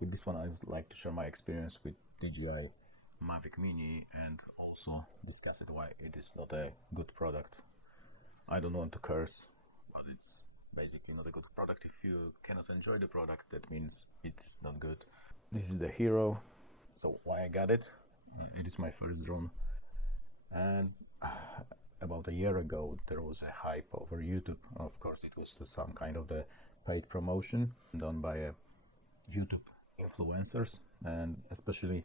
with this one I would like to share my experience with DJI Mavic Mini and also discuss it why it is not a good product. I don't want to curse, but it's basically not a good product. If you cannot enjoy the product, that means it is not good. This is the Hero. So why I got it? It is my first drone, and about a year ago there was a hype over YouTube. Of course, it was some kind of the paid promotion done by YouTube influencers, and especially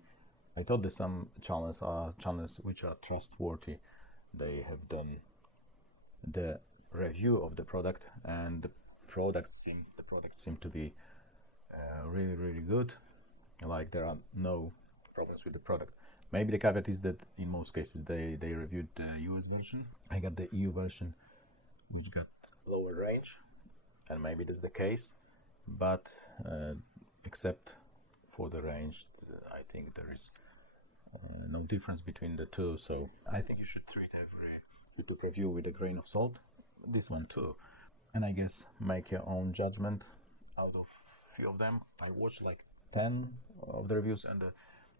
I thought that some channels which are trustworthy, they have done the review of the product, and the product seemed to be really good. Like there are no problems with the product. Maybe the caveat is that in most cases they reviewed the US version. I got the EU version, which got lower range, and maybe that's the case, but except for the range, I think there is no difference between the two. So I think you should treat every YouTube review with a grain of salt. This one too, and I guess make your own judgment out of few of them. I watched like 10 of the reviews, and the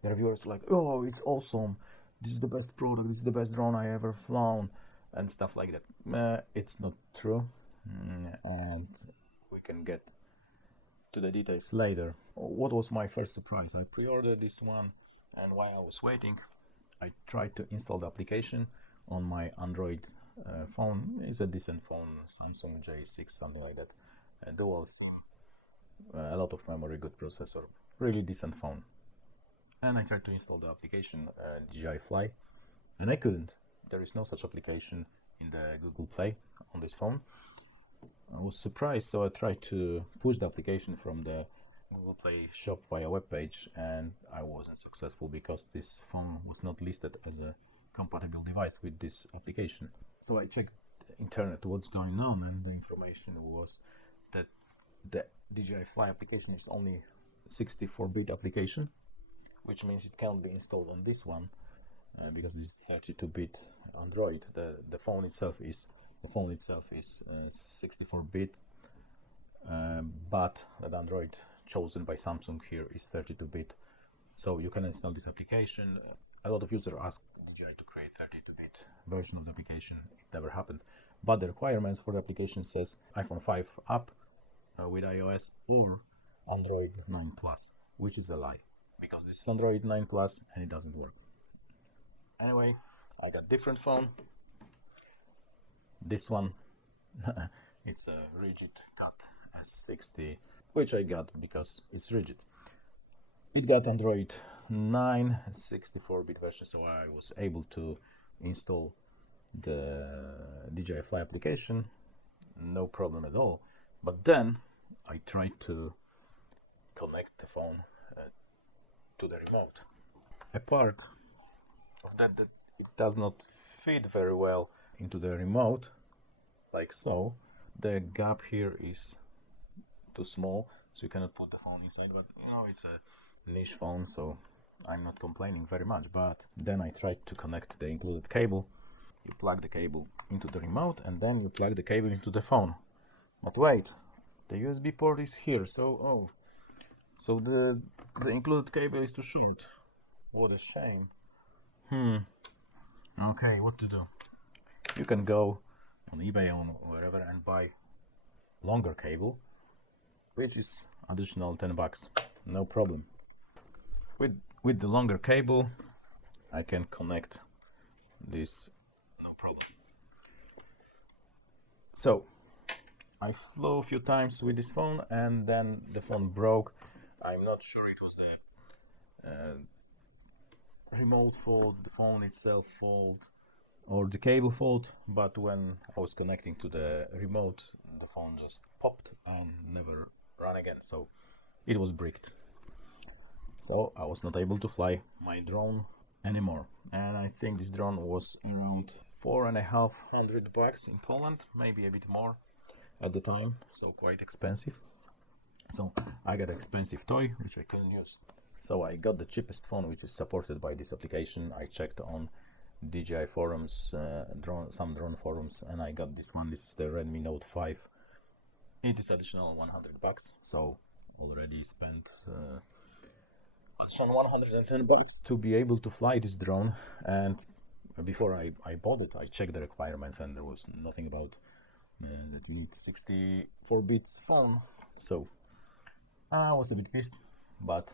reviewers were like, "Oh, it's awesome! This is the best product. This is the best drone I ever flown," and stuff like that. It's not true, and we can get to the details later. What was my first surprise? I pre-ordered this one, and while I was waiting, I tried to install the application on my Android phone. It's a decent phone, Samsung J6, something like that. Dual SIM, a lot of memory, good processor, really decent phone. And I tried to install the application DJI Fly, and I couldn't. There is no such application in the Google Play on this phone. I was surprised, so I tried to push the application from the Google Play shop via web page, and I wasn't successful because this phone was not listed as a compatible device with this application. So I checked the internet what's going on, and the information was that the DJI Fly application is only 64-bit application, which means it cannot be installed on this one because this is 32-bit Android. The phone itself is 64-bit, but the Android chosen by Samsung here is 32-bit. So you can install this application. A lot of users ask DJI to create 32-bit version of the application. It never happened. But the requirements for the application says iPhone 5 up with iOS or Android 9 Plus, which is a lie because this is Android 9 Plus and it doesn't work. Anyway, I got different phone. This one, it's a rigid cut S60, which I got because it's rigid. It got Android 9 64-bit version, so I was able to install the DJI Fly application, no problem at all. But then I tried to connect the phone to the remote. A part of that it does not fit very well into the remote, like so. The gap here is too small, so you cannot put the phone inside, but you know, it's a niche phone, so I'm not complaining very much. But then I tried to connect the included cable. You plug the cable into the remote and then you plug the cable into the phone. But wait, the USB port is here, so so the included cable is too short. What a shame. Okay, what to do? You can go on eBay or wherever and buy longer cable, which is additional 10 bucks, no problem. With the longer cable I can connect this, no problem. So I flew a few times with this phone and then the phone broke. I'm not sure it was a remote fault, the phone itself fault, or the cable fault, but when I was connecting to the remote, the phone just popped and never ran again, so it was bricked. So I was not able to fly my drone anymore, and I think this drone was around $450 in Poland, maybe a bit more at the time, so quite expensive. So I got an expensive toy which I couldn't use. So I got the cheapest phone which is supported by this application. I checked on DJI forums, some drone forums, and I got this one. This is the Redmi Note 5. It is additional $100, so already spent It's on $110 to be able to fly this drone. And before I bought it, I checked the requirements, and there was nothing about that you need 64 bits phone. So I was a bit pissed, but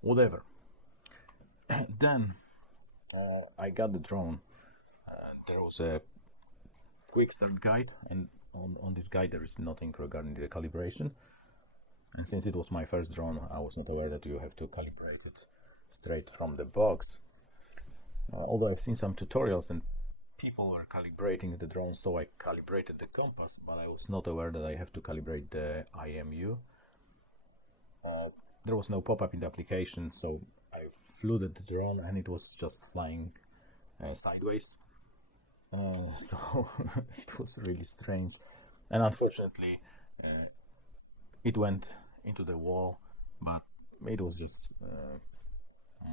whatever. Then I got the drone. There was a quick start guide, and on this guide there is nothing regarding the calibration. And since it was my first drone, I was not aware that you have to calibrate it straight from the box. Although I've seen some tutorials and people were calibrating the drone, so I calibrated the compass, but I was not aware that I have to calibrate the IMU. There was no pop-up in the application, so I flew the drone and it was just flying sideways. So it was really strange, and unfortunately it went into the wall, but it was just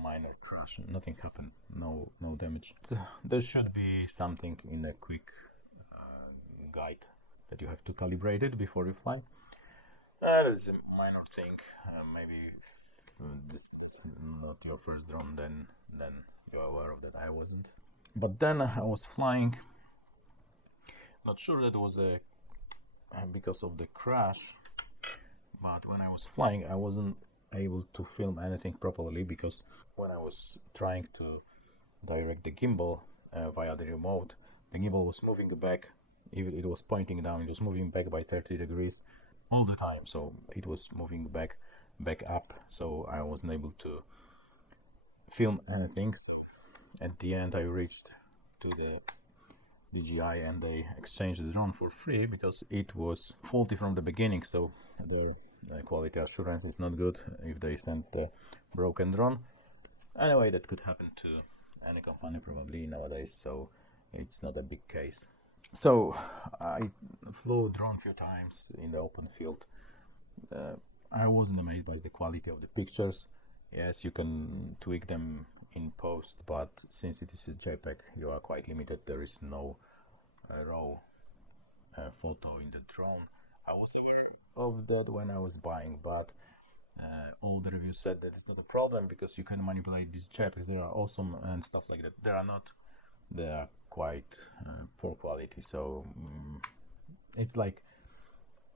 minor crash. Nothing happened, no damage. There should be something in a quick guide that you have to calibrate it before you fly. That is a minor thing. Maybe this is not your first drone, then you're aware of that. I wasn't. But then I was flying. Not sure that was because of the crash, but when I was flying I wasn't able to film anything properly, because when I was trying to direct the gimbal via the remote, the gimbal was moving back. Even it was pointing down, it was moving back by 30 degrees all the time, so it was moving back up, so I wasn't able to film anything. So at the end I reached to the DJI and they exchanged the drone for free because it was faulty from the beginning, so the quality assurance is not good if they send the broken drone. Anyway, that could happen to any company probably nowadays, so it's not a big case. So I flew drone a few times in the open field. I wasn't amazed by the quality of the pictures. Yes, you can tweak them in post, but since it is a JPEG, you are quite limited. There is no raw photo in the drone. I was aware of that when I was buying, but all the reviews said that it's not a problem because you can manipulate these JPEGs. They are awesome and stuff like that. They are not. They are quite poor quality, so it's like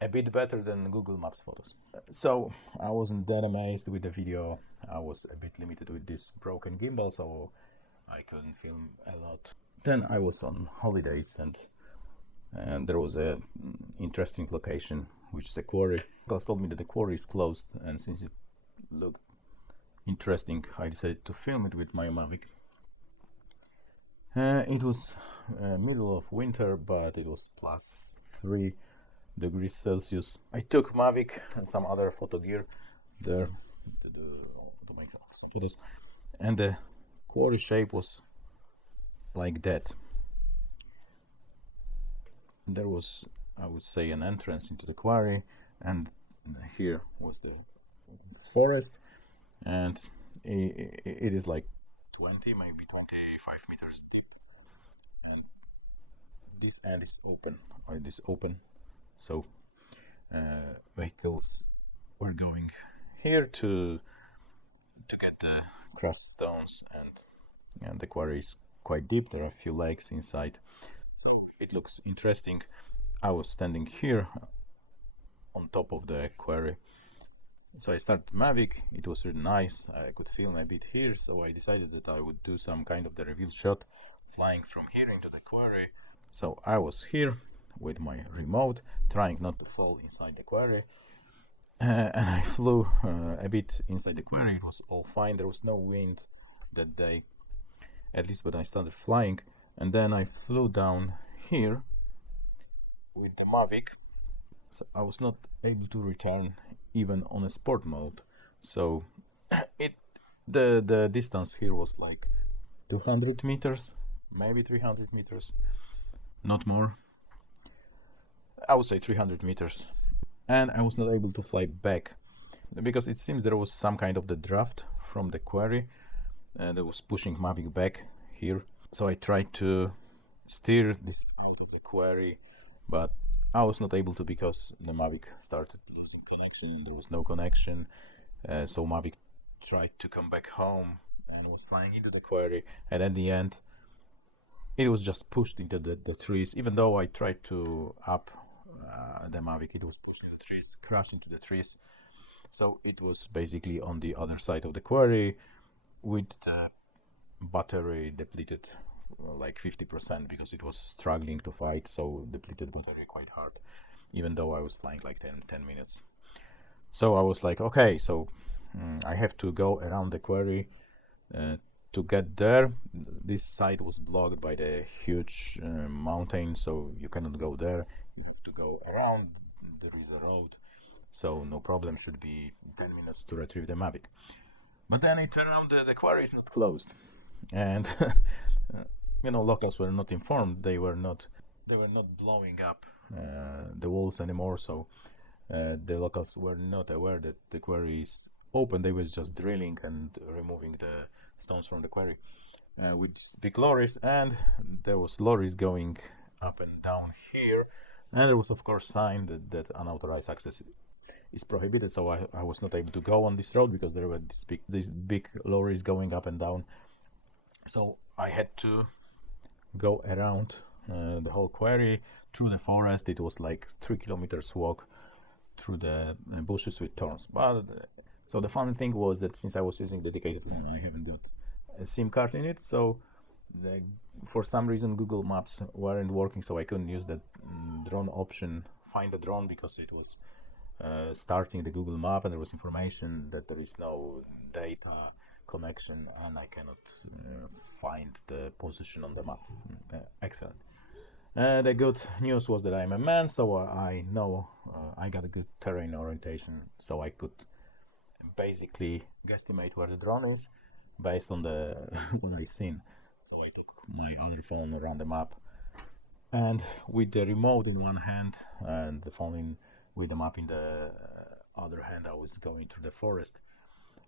a bit better than Google Maps photos. So I wasn't that amazed with the video. I was a bit limited with this broken gimbal, so I couldn't film a lot. Then I was on holidays, and there was a interesting location, which is a quarry. Guys told me that the quarry is closed, and since it looked interesting, I decided to film it with my Mavic. It was middle of winter, but it was +3 degrees Celsius. I took Mavic and some other photo gear there to make some photos, and the quarry shape was like that. There was, I would say, an entrance into the quarry, and here was the forest, and it is like 20, maybe 25 meters deep, and this end is open, or it is open, so vehicles were going here to get the crushed stones, and the quarry is quite deep. There are a few lakes inside. It looks interesting. I was standing here on top of the quarry, so I started Mavic. It was really nice. I could film a bit here, so I decided that I would do some kind of the reveal shot flying from here into the quarry. So I was here with my remote, trying not to fall inside the quarry, and I flew a bit inside the quarry. It was all fine. There was no wind that day, at least when I started flying. And then I flew down here with the Mavic, so I was not able to return even on a sport mode. So the distance here was like 200 meters, maybe 300 meters, not more. I would say 300 meters, and I was not able to fly back because it seems there was some kind of the draft from the quarry that was pushing Mavic back here. So I tried to steer this out of the quarry, but I was not able to because the Mavic started losing connection. There was no connection. So Mavic tried to come back home and was flying into the quarry, and at the end it was just pushed into the trees. Even though I tried to up the Mavic, it was pushed into the trees, crashed into the trees. So it was basically on the other side of the quarry with the battery depleted like 50% because it was struggling to fight, so depleted battery quite hard, even though I was flying like 10 minutes. So I was like, okay, so I have to go around the quarry to get there. This side was blocked by the huge mountain, so you cannot go there. To go around, there is a road, so no problem, should be 10 minutes to retrieve the Mavic. But then it turned out the quarry is not closed, and locals were not informed. They were not blowing up the walls anymore, so the locals were not aware that the quarry is open. They were just drilling and removing the stones from the quarry with big lorries, and there was lorries going up and down here, and there was of course sign that unauthorized access is prohibited. So I was not able to go on this road because there were these big lorries going up and down. So I had to go around the whole quarry through the forest. It was like 3 kilometers walk through the bushes with thorns. But so the funny thing was that since I was using dedicated phone, I haven't got a SIM card in it, so for some reason Google Maps weren't working, so I couldn't use the drone option, find the drone, because it was starting the Google Map and there was information that there is no data connection and I cannot find the position on the map. Excellent. The good news was that I'm a man, so I know I got a good terrain orientation, so I could basically guesstimate where the drone is based on the what I seen. So I took my other phone around the map, and with the remote in one hand and the phone with the map in the other hand, I was going through the forest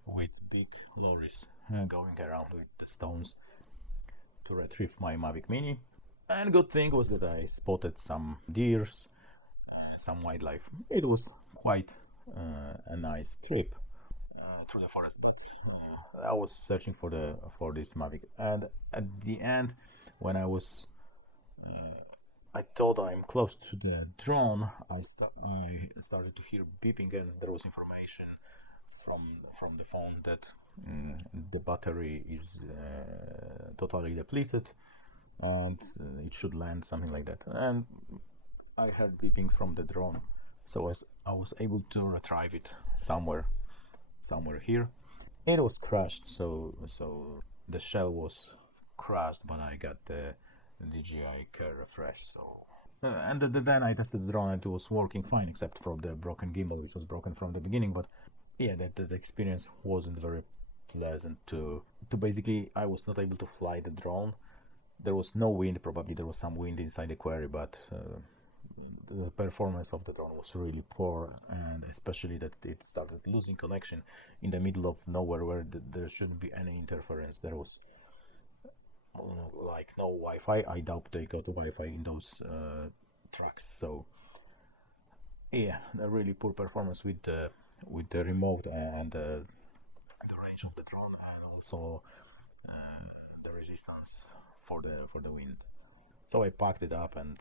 with big lorries going around with the stones to retrieve my Mavic Mini. And good thing was that I spotted some deers, some wildlife. It was quite a nice trip through the forest. But I was searching for this Mavic, and at the end, when I thought I'm close to the drone, I started to hear beeping, and there was information from the phone that the battery is totally depleted and it should land, something like that. And I heard beeping from the drone, so as I was able to retrieve it somewhere here. It was crashed, so the shell was crashed, but I got the DJI refresh. So and then I tested the drone and it was working fine, except for the broken gimbal, which was broken from the beginning. But yeah, that experience wasn't very pleasant. To basically, I was not able to fly the drone. There was no wind. Probably there was some wind inside the quarry, but the performance of the drone was really poor, and especially that it started losing connection in the middle of nowhere where there shouldn't be any interference. There was like no Wi-Fi. I doubt they got Wi-Fi in those trucks. So yeah, a really poor performance with the remote and the range of the drone, and also the resistance for the wind. So I packed it up and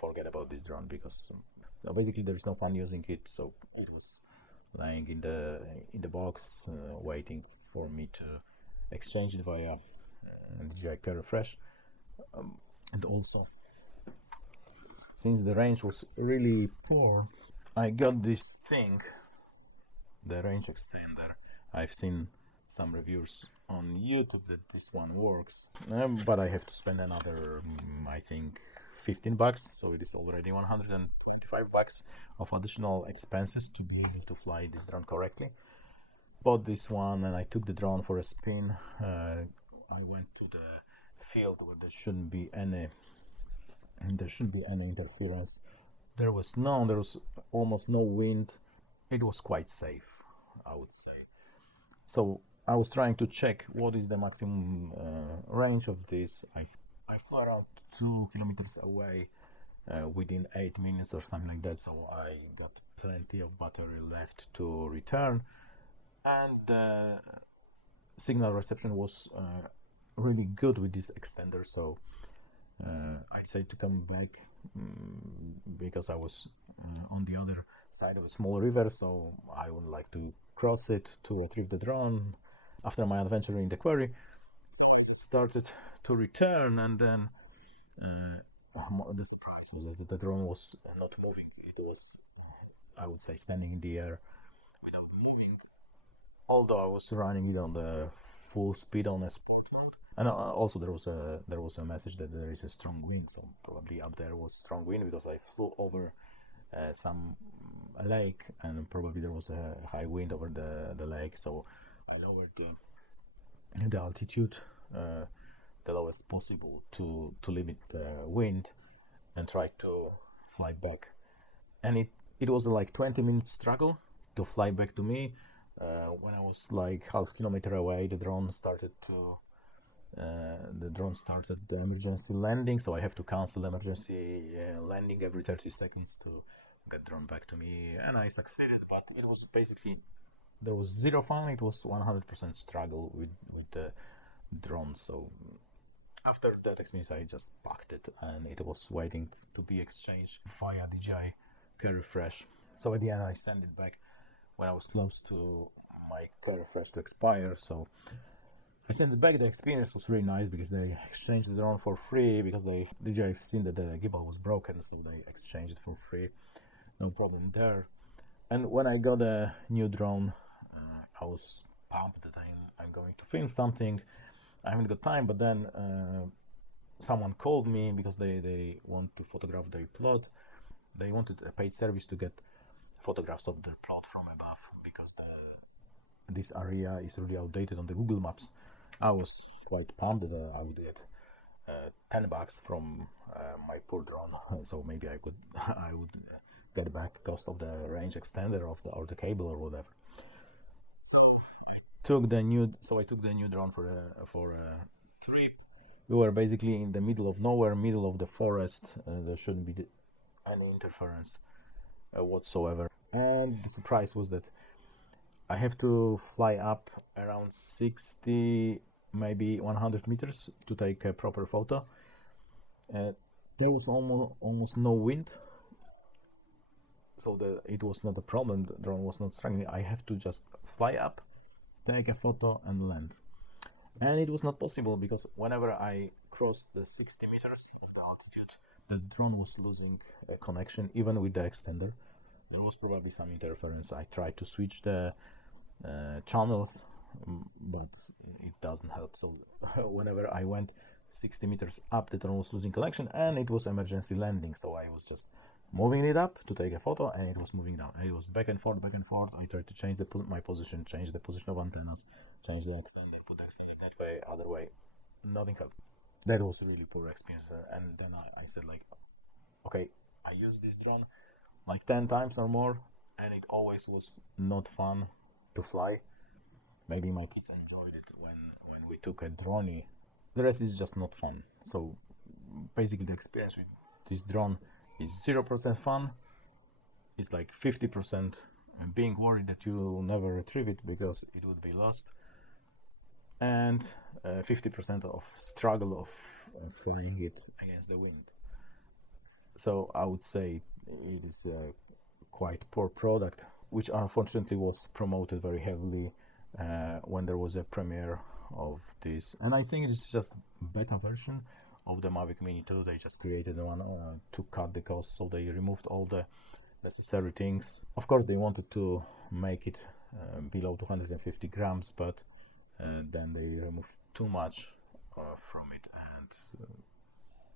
forget about this drone, because so basically there is no fun using it. So it was lying in the box, waiting for me to exchange it via DJI refresh. And also, since the range was really poor, I got this thing, the range extender. I've seen some reviews on YouTube that this one works, but I have to spend another I think $15, so it is already $125 of additional expenses to be able to fly this drone correctly. Bought this one and I took the drone for a spin. I went to the field where there shouldn't be any interference. There was almost no wind. It was quite safe, I would say. So I was trying to check what is the maximum range of this. I flew around 2 kilometers away within 8 minutes or something like that, so I got plenty of battery left to return. the signal reception was really good with this extender, so I decided to come back because I was on the other side of a small river, so I would like to cross it to retrieve the drone after my adventure in the quarry. So I started to return, and then the surprise was that the drone was not moving. It was, I would say, standing in the air without moving, although I was running it on the full speed on a sport mode. And also there was a message that there is a strong wind, so probably up there was strong wind because I flew over some lake, and probably there was a high wind over the lake, so I lowered the altitude the lowest possible to limit the wind and tried to fly back. And it was like 20-minute struggle to fly back to me. When I was like half-kilometer away, the drone started the emergency landing, so I have to cancel the emergency landing every 30 seconds to get drone back to me, and I succeeded. But it was basically, there was zero fun. It was 100% struggle with the drone. So after that experience, I just packed it, and it was waiting to be exchanged via DJI Carry Fresh. So at the end, I sent it back when I was close to my Carry Fresh to expire. So I sent it back. The experience was really nice because they exchanged the drone for free, because DJI seen that the gimbal was broken, so they exchanged it for free. No problem there. And when I got a new drone, I was pumped that I'm going to film something. I haven't got time, but then someone called me because they want to photograph their plot. They wanted a paid service to get photographs of their plot from above, because this area is really outdated on the Google Maps. I was quite pumped that I would get $10 from my poor drone, so maybe I would get back cost of the range extender or the cable or whatever. So I took the new drone for a trip. We were basically in the middle of nowhere, middle of the forest. There shouldn't be any interference whatsoever. And the surprise was that I have to fly up around 60, maybe 100 meters to take a proper photo. There was almost no wind, so it was not a problem. The drone was not struggling. I have to just fly up, take a photo, and land. And it was not possible, because whenever I crossed the 60 meters of the altitude, the drone was losing a connection, even with the extender. There was probably some interference. I tried to switch the channels, but it doesn't help. So whenever I went 60 meters up, the drone was losing connection, and it was emergency landing. So I was just moving it up to take a photo, and it was moving down. And it was back and forth, back and forth. I tried to change my position, change the position of antennas, change the extender, put the extender that way, other way. Nothing helped. That was really poor experience. And then I said, like, okay, I used this drone like 10 times or more, and it always was not fun to fly. Maybe my kids enjoyed it when we took a drone. The rest is just not fun. So basically the experience with this drone is 0% fun. It's like 50% being worried that you'll never retrieve it because it would be lost, and 50% of struggle of flying it against the wind. So I would say it is a quite poor product, which unfortunately was promoted very heavily when there was a premiere of this. And I think it's just beta version of the Mavic Mini 2. They just created one to cut the cost, so they removed all the necessary things. Of course, they wanted to make it below 250 grams, but then they removed too much from it, and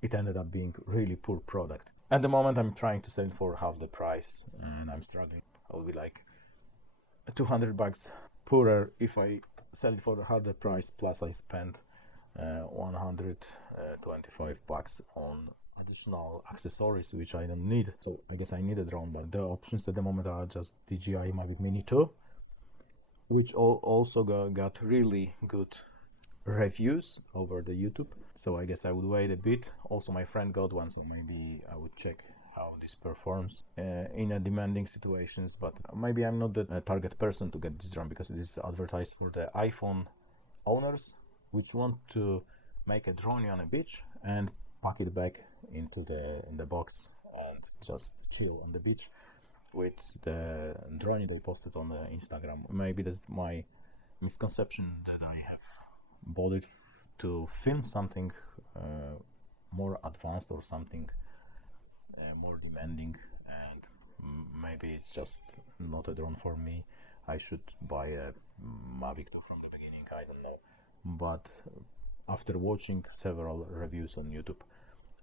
it ended up being really poor product. At the moment, I'm trying to sell it for half the price, and I'm struggling. I will be like $200 poorer if I sell it for half the price, plus I spend $125 on additional accessories which I don't need. So I guess I need a drone, but the options at the moment are just DJI Mavic Mini 2, which also got really good reviews over the YouTube. So I guess I would wait a bit. Also, my friend got one, so maybe I would check how this performs in a demanding situations, but maybe I'm not the target person to get this drone, because it is advertised for the iPhone owners which want to make a drone on a beach and pack it back into the box and just chill on the beach with the drone they posted on the Instagram. Maybe that's my misconception, that I have bought it to film something more advanced or something more demanding, and maybe it's just not a drone for me. I should buy a Mavic 2 from the beginning, I don't know. But after watching several reviews on YouTube,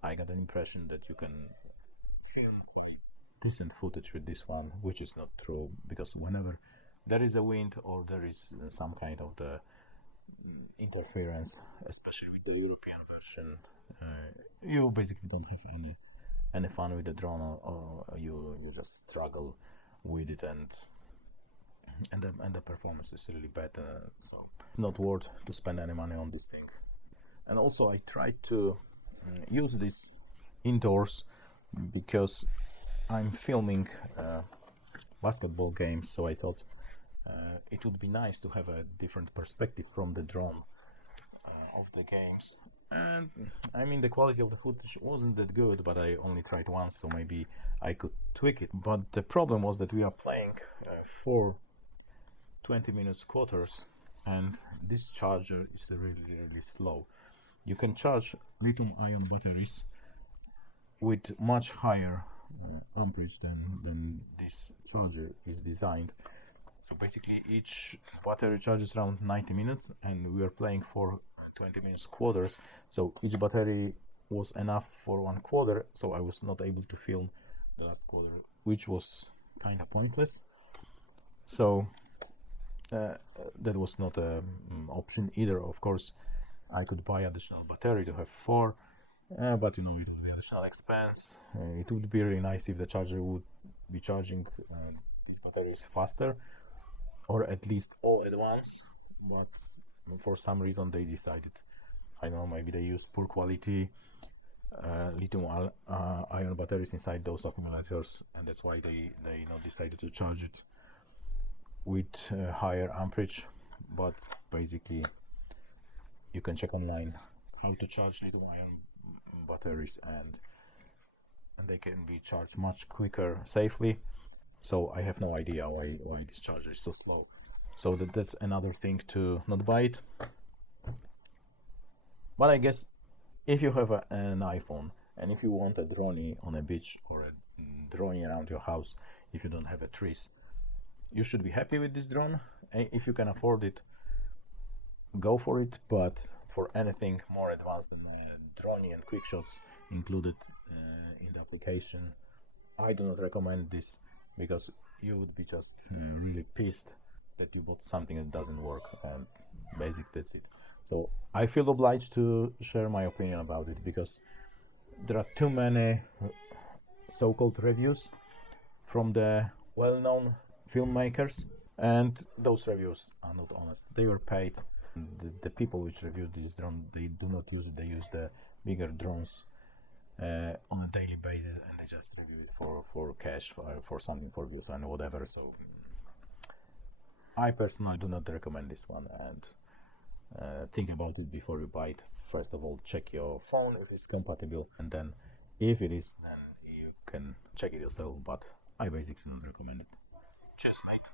I got an impression that you can film quite decent footage with this one, which is not true, because whenever there is a wind or there is some kind of the interference, especially with the European version, you basically don't have any fun with the drone, or you just struggle with it, and the performance is really bad, so it's not worth to spend any money on this thing. And also I tried to use this indoors because I'm filming basketball games, so I thought it would be nice to have a different perspective from the drone of the games. And I mean, the quality of the footage wasn't that good, but I only tried once, so maybe I could tweak it. But the problem was that we are playing for 20 minutes quarters, and this charger is really slow. You can charge lithium-ion batteries with much higher amperage than this charger is designed. So basically each battery charges around 90 minutes, and we are playing for 20 minutes quarters, so each battery was enough for 1/4, so I was not able to film the last quarter, which was kind of pointless. So that was not an option either. Of course, I could buy additional battery to have 4, but you know, it would be additional expense. It would be really nice if the charger would be charging these batteries faster, or at least all at once, but for some reason they decided, I don't know, maybe they use poor quality lithium-ion batteries inside those accumulators, and that's why they decided to charge it with higher amperage. But basically you can check online how to charge lithium-ion batteries, and they can be charged much quicker safely. So I have no idea why this charger is so slow. So that's another thing to not buy it. But I guess if you have an iPhone, and if you want a drone on a beach, or a drone around your house, if you don't have a trees, you should be happy with this drone. If you can afford it, go for it. But for anything more advanced than drone and quick shots included in the application, I do not recommend this, because you would be just really pissed that you bought something that doesn't work, and basically that's it. So I feel obliged to share my opinion about it, because there are too many so-called reviews from the well-known filmmakers, and those reviews are not honest. They were paid. The people which reviewed this drone, they do not use it. They use the bigger drones on a daily basis, and they just review it for cash, for something, for views and whatever. So I personally do not recommend this one, and think about it before you buy it. First of all, check your phone if it's compatible, and then if it is, then you can check it yourself, but I basically don't recommend it. Cheers, mate.